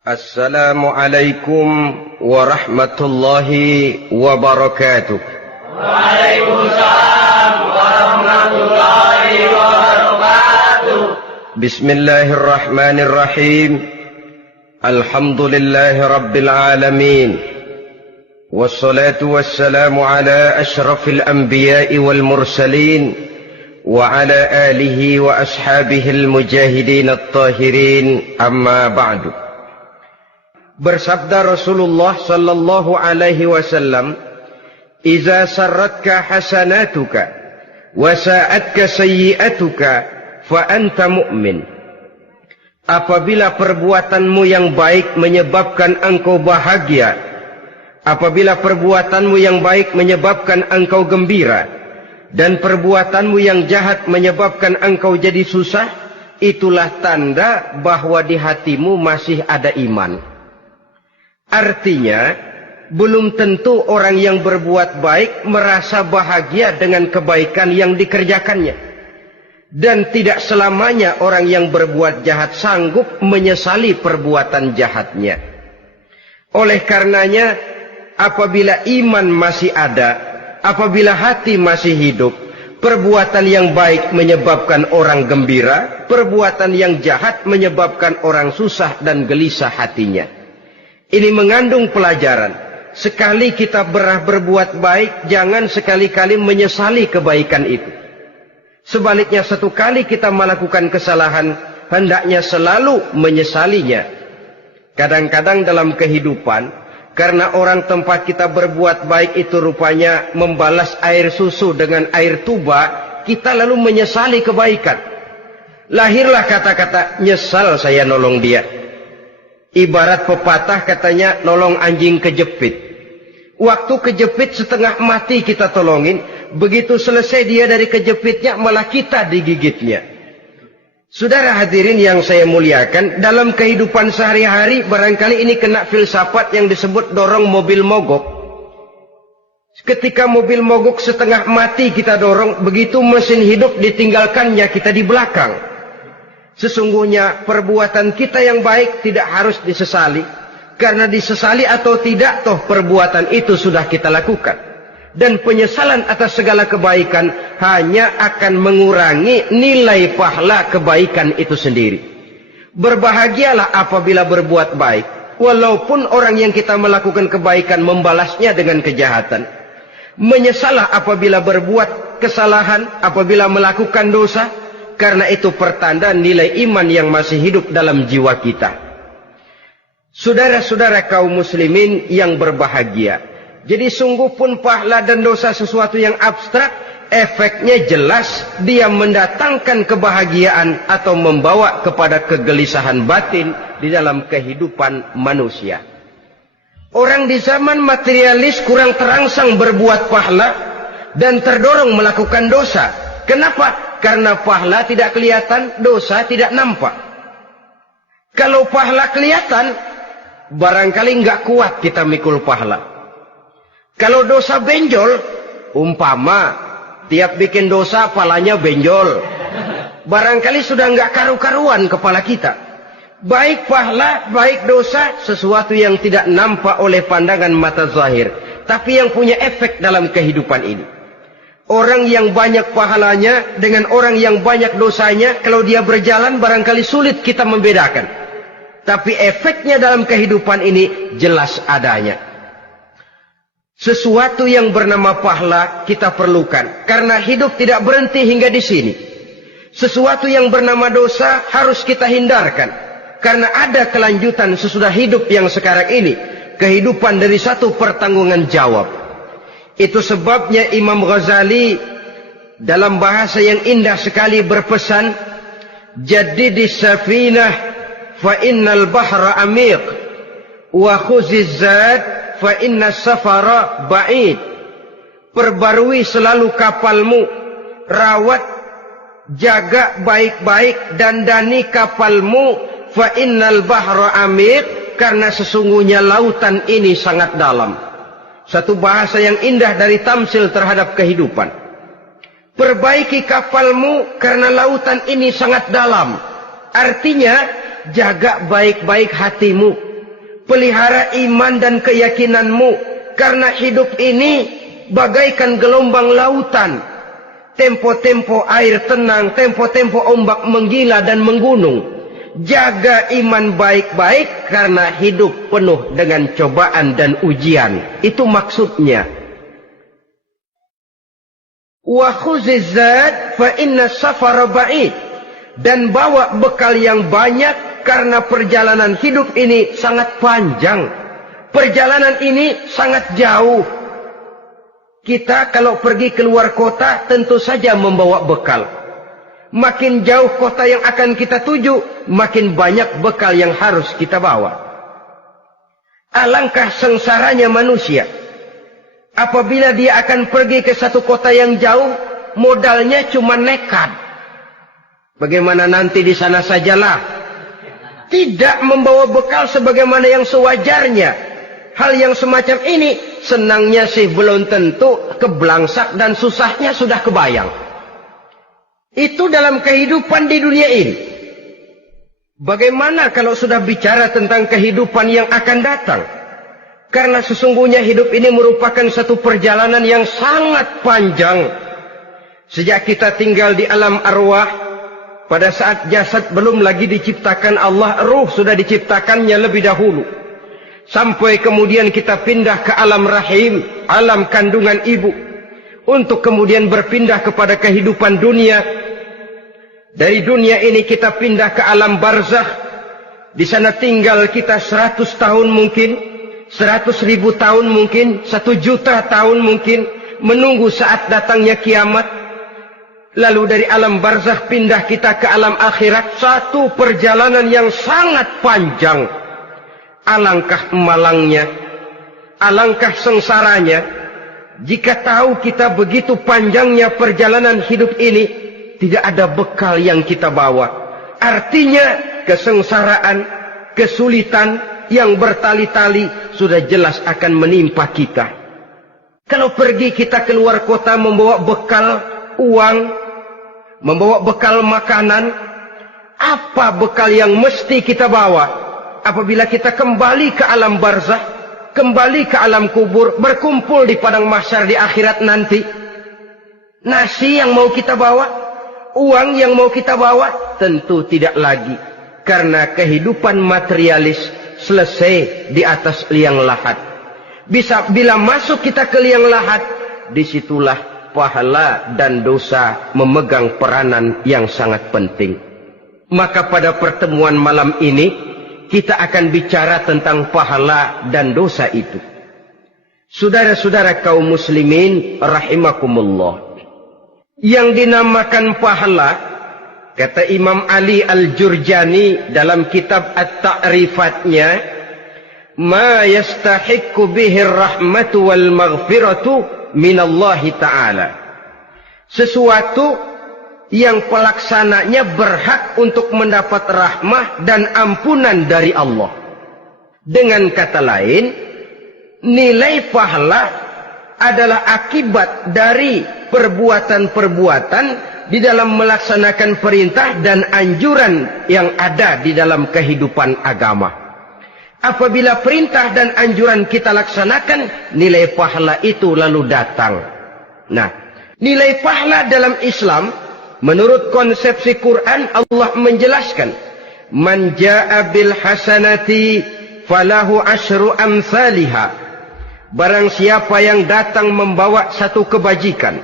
Assalamualaikum warahmatullahi wabarakatuh. Waalaikumsalam warahmatullahi wabarakatuh. Bismillahirrahmanirrahim. Alhamdulillahi rabbil alamin. Wassalatu wassalamu ala ashrafil anbiya'i wal mursalin wa ala alihi wa ashabihi al-mujahidin at-tahirin, amma ba'du. Bersabda Rasulullah sallallahu alaihi wasallam, "Iza sarratka hasanatuka wa sa'atka sayyi'atuka fa anta mu'min." Apabila perbuatanmu yang baik menyebabkan engkau bahagia, apabila perbuatanmu yang baik menyebabkan engkau gembira, dan perbuatanmu yang jahat menyebabkan engkau jadi susah, itulah tanda bahwa di hatimu masih ada iman. Artinya, belum tentu orang yang berbuat baik merasa bahagia dengan kebaikan yang dikerjakannya. Dan tidak selamanya orang yang berbuat jahat sanggup menyesali perbuatan jahatnya. Oleh karenanya, apabila iman masih ada, apabila hati masih hidup, perbuatan yang baik menyebabkan orang gembira, perbuatan yang jahat menyebabkan orang susah dan gelisah hatinya. Ini mengandung pelajaran. Sekali kita berbuat baik, jangan sekali-kali menyesali kebaikan itu. Sebaliknya, satu kali kita melakukan kesalahan, hendaknya selalu menyesalinya. Kadang-kadang dalam kehidupan, karena orang tempat kita berbuat baik itu rupanya membalas air susu dengan air tuba, kita lalu menyesali kebaikan. Lahirlah kata-kata, "Nyesal saya nolong dia." Ibarat pepatah katanya, nolong anjing kejepit. Waktu kejepit setengah mati kita tolongin, begitu selesai dia dari kejepitnya, malah kita digigitnya. Saudara hadirin yang saya muliakan, dalam kehidupan sehari-hari barangkali ini kena filsafat yang disebut dorong mobil mogok. Ketika mobil mogok setengah mati kita dorong, begitu mesin hidup ditinggalkannya kita di belakang. Sesungguhnya perbuatan kita yang baik tidak harus disesali. Karena disesali atau tidak, toh perbuatan itu sudah kita lakukan. Dan penyesalan atas segala kebaikan hanya akan mengurangi nilai pahala kebaikan itu sendiri. Berbahagialah apabila berbuat baik, walaupun orang yang kita melakukan kebaikan membalasnya dengan kejahatan. Menyesalah apabila berbuat kesalahan, apabila melakukan dosa, karena itu pertanda nilai iman yang masih hidup dalam jiwa kita. Saudara-saudara kaum muslimin yang berbahagia, jadi sungguh pun pahala dan dosa sesuatu yang abstrak, efeknya jelas dia mendatangkan kebahagiaan atau membawa kepada kegelisahan batin di dalam kehidupan manusia. Orang di zaman materialis kurang terangsang berbuat pahala dan terdorong melakukan dosa. Kenapa? Karena pahala tidak kelihatan, dosa tidak nampak. Kalau pahala kelihatan, barangkali nggak kuat kita mikul pahala. Kalau dosa benjol, umpama tiap bikin dosa palanya benjol, barangkali sudah nggak karu-karuan kepala kita. Baik pahala, baik dosa, sesuatu yang tidak nampak oleh pandangan mata zahir, tapi yang punya efek dalam kehidupan ini. Orang yang banyak pahalanya dengan orang yang banyak dosanya, kalau dia berjalan barangkali sulit kita membedakan. Tapi efeknya dalam kehidupan ini jelas adanya. Sesuatu yang bernama pahala kita perlukan, karena hidup tidak berhenti hingga di sini. Sesuatu yang bernama dosa harus kita hindarkan, karena ada kelanjutan sesudah hidup yang sekarang ini. Kehidupan dari satu pertanggungan jawab. Itu sebabnya Imam Ghazali dalam bahasa yang indah sekali berpesan, "Jaddidis safinah fa innal bahra amiq wa khuziz zad fa innas safara ba'id." Perbarui selalu kapalmu, rawat, jaga baik-baik, dandani kapalmu, fa innal bahra amiq, karena sesungguhnya lautan ini sangat dalam. Satu bahasa yang indah dari tamsil terhadap kehidupan. Perbaiki kapalmu karena lautan ini sangat dalam. Artinya, jaga baik-baik hatimu. Pelihara iman dan keyakinanmu, karena hidup ini bagaikan gelombang lautan. Tempo-tempo air tenang, tempo-tempo ombak menggila dan menggunung. Jaga iman baik-baik karena hidup penuh dengan cobaan dan ujian. Itu maksudnya. Wa khuziz zad fa inna safara ba'id. Dan bawa bekal yang banyak karena perjalanan hidup ini sangat panjang. Perjalanan ini sangat jauh. Kita kalau pergi keluar kota tentu saja membawa bekal. Makin jauh kota yang akan kita tuju, makin banyak bekal yang harus kita bawa. Alangkah sengsaranya manusia apabila dia akan pergi ke satu kota yang jauh, modalnya cuma nekat. Bagaimana nanti di sana sajalah. Tidak membawa bekal sebagaimana yang sewajarnya. Hal yang semacam ini senangnya sih belum tentu, keblangsak dan susahnya sudah kebayang. Itu dalam kehidupan di dunia ini. Bagaimana kalau sudah bicara tentang kehidupan yang akan datang? Karena sesungguhnya hidup ini merupakan satu perjalanan yang sangat panjang. Sejak kita tinggal di alam arwah, pada saat jasad belum lagi diciptakan Allah, ruh sudah diciptakannya lebih dahulu. Sampai kemudian kita pindah ke alam rahim, alam kandungan ibu. Untuk kemudian berpindah kepada kehidupan dunia. Dari dunia ini kita pindah ke alam barzakh. Di sana tinggal kita 100 tahun mungkin, 100.000 tahun mungkin, 1 juta tahun mungkin, menunggu saat datangnya kiamat. Lalu dari alam barzakh pindah kita ke alam akhirat. Satu perjalanan yang sangat panjang. Alangkah malangnya, alangkah sengsaranya, jika tahu kita begitu panjangnya perjalanan hidup ini, tidak ada bekal yang kita bawa. Artinya kesengsaraan, kesulitan yang bertali-tali sudah jelas akan menimpa kita. Kalau pergi kita keluar kota membawa bekal uang, membawa bekal makanan, apa bekal yang mesti kita bawa? Apabila kita kembali ke alam barzakh, kembali ke alam kubur, berkumpul di padang mahsyar di akhirat nanti, nasi yang mau kita bawa, uang yang mau kita bawa, tentu tidak lagi. Karena kehidupan materialis selesai di atas liang lahat. Bila masuk kita ke liang lahat, disitulah pahala dan dosa memegang peranan yang sangat penting. Maka pada pertemuan malam ini, kita akan bicara tentang pahala dan dosa itu. Saudara-saudara kaum muslimin rahimakumullah. Yang dinamakan pahala, kata Imam Ali Al-Jurjani dalam kitab At-Ta'rifatnya, ma yastahiqqu bihi ar-rahmatu wal maghfiratu minallahi ta'ala. Sesuatu yang pelaksananya berhak untuk mendapat rahmah dan ampunan dari Allah. Dengan kata lain, nilai pahala adalah akibat dari perbuatan-perbuatan di dalam melaksanakan perintah dan anjuran yang ada di dalam kehidupan agama. Apabila perintah dan anjuran kita laksanakan, nilai pahala itu lalu datang. Nah, nilai pahala dalam Islam, menurut konsepsi Quran, Allah menjelaskan, man jaa bil hasanati falahu asyru amsalihha. Barang siapa yang datang membawa satu kebajikan,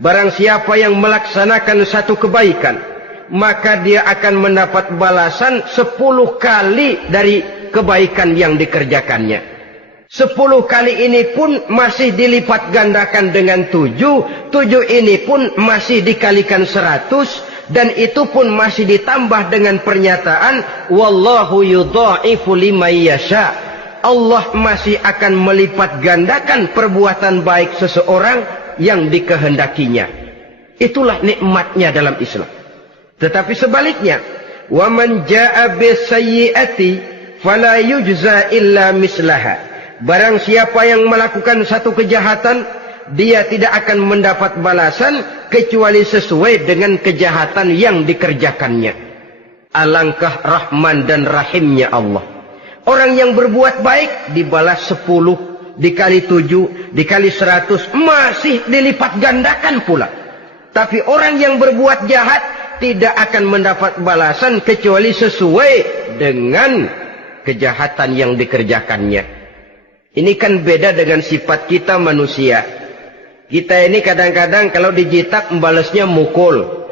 barang siapa yang melaksanakan satu kebaikan, maka dia akan mendapat balasan 10 kali dari kebaikan yang dikerjakannya. 10 kali ini pun masih dilipat gandakan dengan 7. 7 ini pun masih dikalikan 100. Dan itu pun masih ditambah dengan pernyataan, wallahu yudha'ifu liman yasha. Allah masih akan melipat gandakan perbuatan baik seseorang yang dikehendakinya. Itulah nikmatnya dalam Islam. Tetapi sebaliknya, wa man jaa'a bisayyi'ati fala yujza illa mislaha. Barang siapa yang melakukan satu kejahatan, dia tidak akan mendapat balasan kecuali sesuai dengan kejahatan yang dikerjakannya. Alangkah rahman dan rahimnya Allah. Orang yang berbuat baik dibalas 10, dikali 7, dikali 100, masih dilipat gandakan pula. Tapi orang yang berbuat jahat tidak akan mendapat balasan kecuali sesuai dengan kejahatan yang dikerjakannya. Ini kan beda dengan sifat kita manusia. Kita ini kadang-kadang kalau dijitak membalasnya mukul.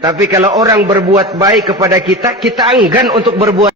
Tapi kalau orang berbuat baik kepada kita, kita enggan untuk berbuat